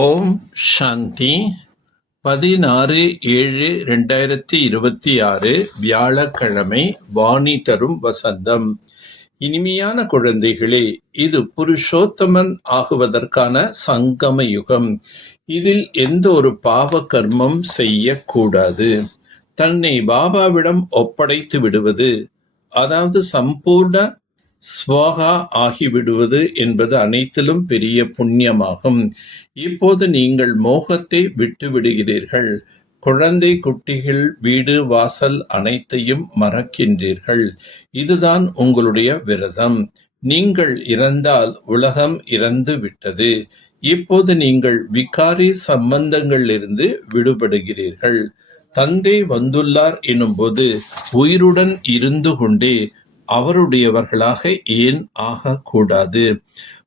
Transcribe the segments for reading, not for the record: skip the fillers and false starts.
ஓம் சாந்தி. 16/7/2026 வியாழக்கிழமை. வாணி தரும் வசந்தம். இனிமையான குழந்தைகளே, இது புருஷோத்தமன் ஆகுவதற்கான சங்கம யுகம். இதில் எந்த ஒரு பாவ கர்மம் செய்யக்கூடாது. தன்னை பாபாவிடம் ஒப்படைத்து விடுவது, அதாவது சம்பூர்ண ஸ்வாகா ஆகிவிடுவது என்பது அனைத்திலும் பெரிய புண்ணியமாகும். இப்போது நீங்கள் மோகத்தை விட்டு விடுகிறீர்கள். குழந்தை குட்டிகள், வீடு வாசல் அனைத்தையும் மறக்கின்றீர்கள். இதுதான் உங்களுடைய விரதம். நீங்கள் இறந்தால் உலகம் இறந்து விட்டது. இப்போது நீங்கள் விகாரி சம்பந்தங்களிலிருந்து விடுபடுகிறீர்கள். தந்தை வந்துள்ளார் எனும்போது உயிருடன் இருந்து கொண்டே அவருடையவர்களாக ஏன் ஆகக்கூடாது?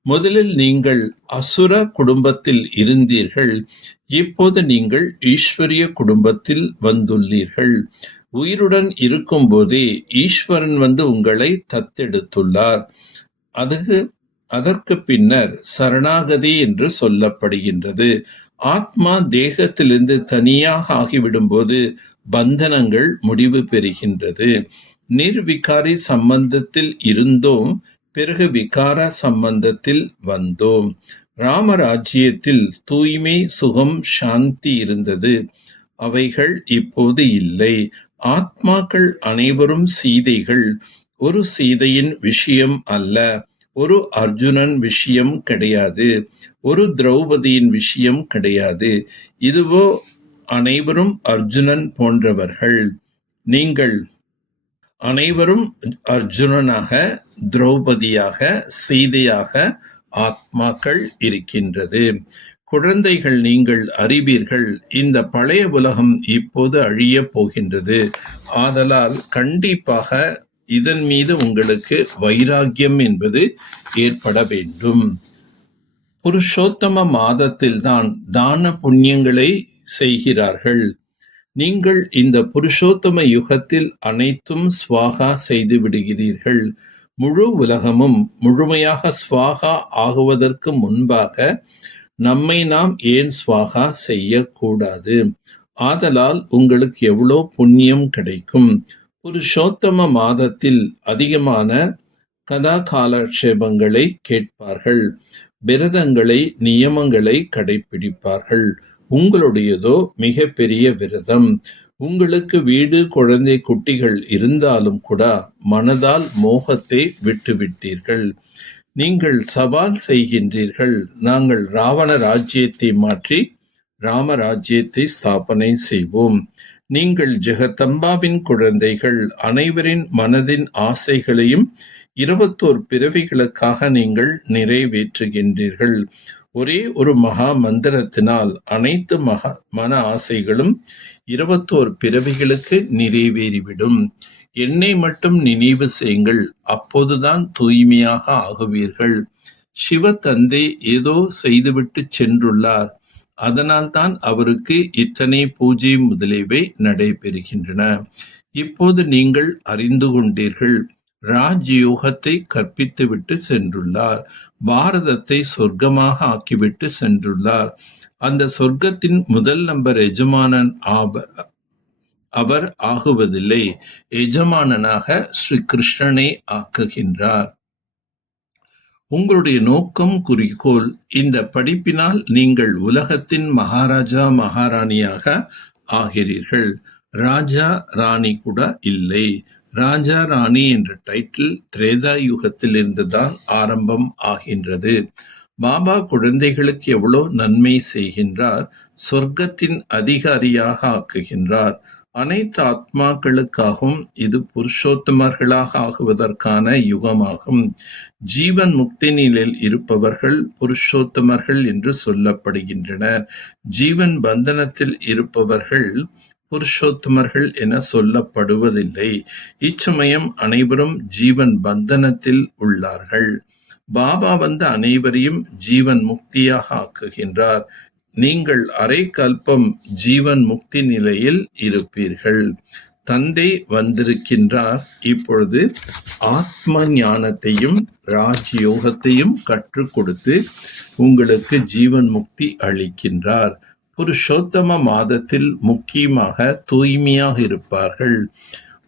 முதலில் நீங்கள் அசுர குடும்பத்தில் இருந்தீர்கள். இப்போது நீங்கள் ஈஸ்வரிய குடும்பத்தில் வந்துள்ளீர்கள். உயிருடன் இருக்கும் போதே ஈஸ்வரன் உங்களை தத்தெடுத்துள்ளார். அதற்கு பின்னர் சரணாகதி என்று சொல்லப்படுகின்றது. ஆத்மா தேகத்திலிருந்து தனியாக ஆகிவிடும்போது பந்தனங்கள் முடிவு பெறுகின்றது. நிர்விகாரி சம்பந்தத்தில் இருந்தோம், பிறகு விகார சம்பந்தத்தில் வந்தோம். ராமராஜ்யத்தில் தூய்மை, சுகம், சாந்தி இருந்தது. அவைகள் இப்போது இல்லை. ஆத்மாக்கள் அனைவரும் சீதைகள். ஒரு சீதையின் விஷயம் அல்ல. ஒரு அர்ஜுனன் விஷயம் கிடையாது. ஒரு திரௌபதியின் விஷயம் கிடையாது. இதுவோ அனைவரும் அர்ஜுனன் போன்றவர்கள். நீங்கள் அனைவரும் அர்ஜுனனாக, திரௌபதியாக, சீதையாக ஆத்மாக்கள் இருக்கின்றது. குழந்தைகள், நீங்கள் அறிவீர்கள், இந்த பழைய உலகம் இப்போது அழியப் போகின்றது. ஆதலால் கண்டிப்பாக இதன் மீது உங்களுக்கு வைராக்கியம் என்பது ஏற்பட வேண்டும். புருஷோத்தம மாதத்தில்தான் தான புண்ணியங்களை செய்கிறார்கள். நீங்கள் இந்த புருஷோத்தம யுகத்தில் அனைத்தும் ஸ்வாகா செய்து விடுகிறீர்கள். முழு உலகமும் முழுமையாக ஸ்வாகா ஆகுவதற்கு முன்பாக நம்மை நாம் ஏன் ஸ்வாகா செய்யக்கூடாது? ஆதலால் உங்களுக்கு எவ்வளோ புண்ணியம் கிடைக்கும். புருஷோத்தம மாதத்தில் அதிகமான கதா காலக்ஷேபங்களை கேட்பார்கள். விரதங்களை, நியமங்களை கடைபிடிப்பார்கள். உங்களுடையதோ மிக பெரிய விரதம். உங்களுக்கு வீடு, குழந்தை, குட்டிகள் இருந்தாலும் கூட மனதால் மோகத்தை விட்டுவிட்டீர்கள். நீங்கள் சவால் செய்கின்றீர்கள், நாங்கள் ராவண ராஜ்யத்தை மாற்றி ராமராஜ்யத்தை ஸ்தாபனை செய்வோம். நீங்கள் ஜெகதம்பாவின் குழந்தைகள். அனைவரின் மனதின் ஆசைகளையும் 21 பிறவிகளுக்காக நீங்கள் நிறைவேற்றுகின்றீர்கள். ஒரே ஒரு மகா மந்திரத்தினால் அனைத்து மன ஆசைகளும் 21 பிறவிகளுக்கு நிறைவேறிவிடும். என்னை மட்டும் நினைவு செய்யுங்கள், அப்போதுதான் தூய்மையாக ஆகுவீர்கள். சிவ தந்தை ஏதோ செய்துவிட்டு சென்றுள்ளார். அதனால்தான் அவருக்கு இத்தனை பூஜை முதலியவை நடைபெறுகின்றன. இப்போது நீங்கள் அறிந்து கொண்டீர்கள், ராஜ்யோகத்தை கற்பித்துவிட்டு சென்றுள்ளார். பாரதத்தை சொர்க்கமாக ஆக்கிவிட்டு சென்றுள்ளார். அந்த சொர்க்கத்தின் முதல் நம்பர் எஜமானன் அவர் ஆகுவதில்லை. எஜமானனாக ஸ்ரீ கிருஷ்ணனை ஆக்குகின்றார். உங்களுடைய நோக்கம், குறிக்கோள், இந்த படிப்பினால் நீங்கள் உலகத்தின் மகாராஜா மகாராணியாக ஆகிறீர்கள். ராஜா ராணி கூட இல்லை. ராஜா ராணி என்ற டைட்டில் திரேதா யுகத்தில் இருந்துதான் ஆரம்பம் ஆகின்றது. பாபா குழந்தைகளுக்கு எவ்வளோ நன்மை செய்கின்றார். சொர்க்கத்தின் அதிகாரியாக ஆக்குகின்றார். அனைத்து ஆத்மாக்களுக்காகவும் இது புருஷோத்தமர்களாக ஆகுவதற்கான யுகமாகும். ஜீவன் முக்தி நிலையில் இருப்பவர்கள் புருஷோத்தமர்கள் என்று சொல்லப்படுகின்றனர். ஜீவன் பந்தனத்தில் இருப்பவர்கள் புருஷோத்தமர்கள் என சொல்லப்படுவதில்லை. இச்சமயம் அனைவரும் ஜீவன் பந்தனத்தில் உள்ளார்கள். பாபா அனைவரையும் ஜீவன் முக்தியாக ஆக்குகின்றார். நீங்கள் அரை கல்பம் ஜீவன் முக்தி நிலையில் இருப்பீர்கள். தந்தை வந்திருக்கின்றார். இப்பொழுது ஆத்ம ஞானத்தையும் ராஜயோகத்தையும் கற்றுக் கொடுத்து உங்களுக்கு ஜீவன் முக்தி அளிக்கின்றார். புருஷோத்தம மாதத்தில் முக்கியமாக தூய்மையாக இருப்பார்கள்.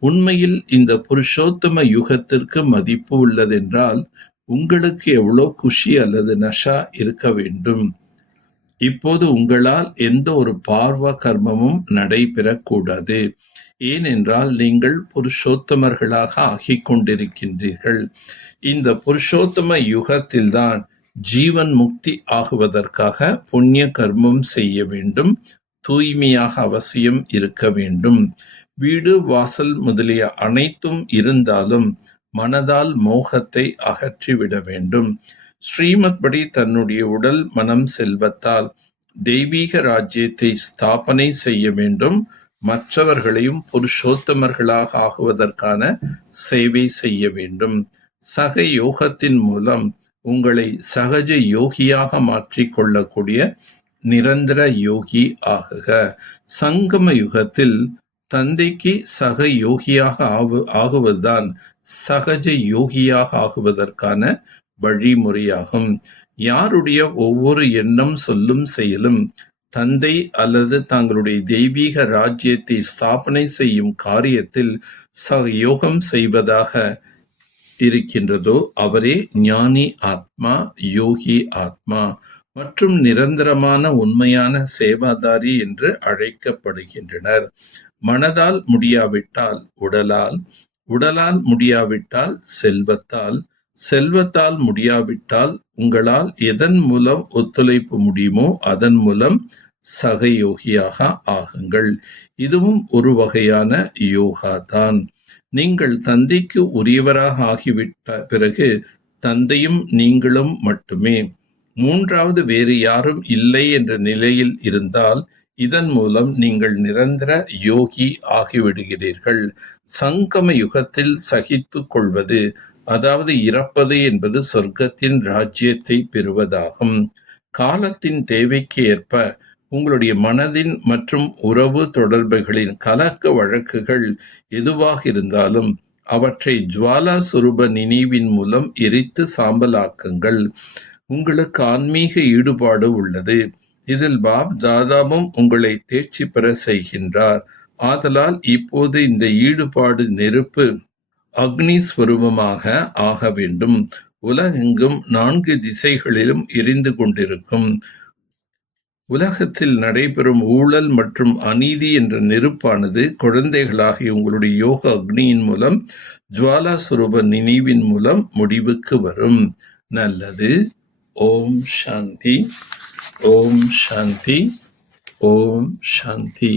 உண்மையில் இந்த புருஷோத்தம யுகத்திற்கு மதிப்பு உள்ளதென்றால் உங்களுக்கு எவ்வளோ குஷி அல்லது நஷா இருக்க வேண்டும். இப்போது உங்களால் எந்த ஒரு பார்வ கர்மமும் நடைபெறக்கூடாது. ஏனென்றால் நீங்கள் புருஷோத்தமர்களாக ஆகிக் கொண்டிருக்கின்றீர்கள். இந்த புருஷோத்தம யுகத்தில்தான் ஜீவன் முக்தி ஆகுவதற்காக புண்ணிய கர்மம் செய்ய வேண்டும். தூய்மையாக அவசியம் இருக்க வேண்டும். வீடு வாசல் முதலிய அனைத்தும் இருந்தாலும் மனதால் மோகத்தை அகற்றிவிட வேண்டும். ஸ்ரீமத் படி தன்னுடைய உடல் மனம் செல்வத்தால் தெய்வீக ராஜ்யத்தை ஸ்தாபனை செய்ய வேண்டும். மற்றவர்களையும் புருஷோத்தமர்களாக ஆகுவதற்கான சேவை செய்ய வேண்டும். சக யோகத்தின் மூலம் உங்களை சகஜ யோகியாக மாற்றிக்கொள்ளக்கூடிய நிரந்தர யோகி ஆகுக. சங்கம யுகத்தில் தந்தைக்கு சக யோகியாக ஆகுவதுதான் சகஜ யோகியாக ஆகுவதற்கான வழிமுறையாகும். யாருடைய ஒவ்வொரு எண்ணம் சொல்லும் செயலும் தந்தை அல்லது தங்களுடைய தெய்வீக ராஜ்யத்தை ஸ்தாபனை செய்யும் காரியத்தில் சகயோகம் செய்வதாக இருக்கின்றதோ அவரே ஞானி ஆத்மா, யோகி ஆத்மா மற்றும் நிரந்தரமான உண்மையான சேவாதாரி என்று அழைக்கப்படுகின்றனர். மனதால் முடியாவிட்டால் உடலால், உடலால் முடியாவிட்டால் செல்வத்தால், செல்வத்தால் முடியாவிட்டால் உங்களால் எதன் மூலம் ஒத்துழைப்பு முடியுமோ அதன் மூலம் சகயோகியாக ஆகுங்கள். இதுவும் ஒரு வகையான யோகா தான். நீங்கள் தந்தைக்கு உரியவராக ஆகிவிட்ட பிறகு தந்தையும் நீங்களும் மட்டுமே. மூன்றாவது வேறு யாரும் இல்லை என்ற நிலையில் இருந்தால் இதன் மூலம் நீங்கள் நிரந்தர யோகி ஆகிவிடுகிறீர்கள். சங்கம யுகத்தில் சகித்து கொள்வது, அதாவது இறப்பது என்பது சொர்க்கத்தின் ராஜ்யத்தை பெறுவதாகும். காலத்தின் தேவைக்கு ஏற்ப உங்களுடைய மனதின் மற்றும் உறவு தொடர்புகளின் கலக்க வழக்குகள் எதுவாக இருந்தாலும் அவற்றை ஜுவாலா சுரூப நினைவின் மூலம் எரித்து சாம்பலாக்குங்கள். உங்களுக்கு ஆன்மீக ஈடுபாடு உள்ளது. இதில் பாப் தாதாவும் உங்களை தேர்ச்சி பெற செய்கின்றார். ஆதலால் இப்போது இந்த ஈடுபாடு நெருப்பு அக்னி ஸ்வரூபமாக ஆக வேண்டும். உலகெங்கும் 4 திசைகளிலும் எரிந்து கொண்டிருக்கும். உலகத்தில் நடைபெறும் ஊழல் மற்றும் அநீதி என்ற நெருப்பானது குழந்தைகளாகிய உங்களுடைய யோக அக்னியின் மூலம் ஜுவாலா சுரூப நினைவின் மூலம் முடிவுக்கு வரும். நல்லது. ஓம் சாந்தி, ஓம் சாந்தி, ஓம் சாந்தி.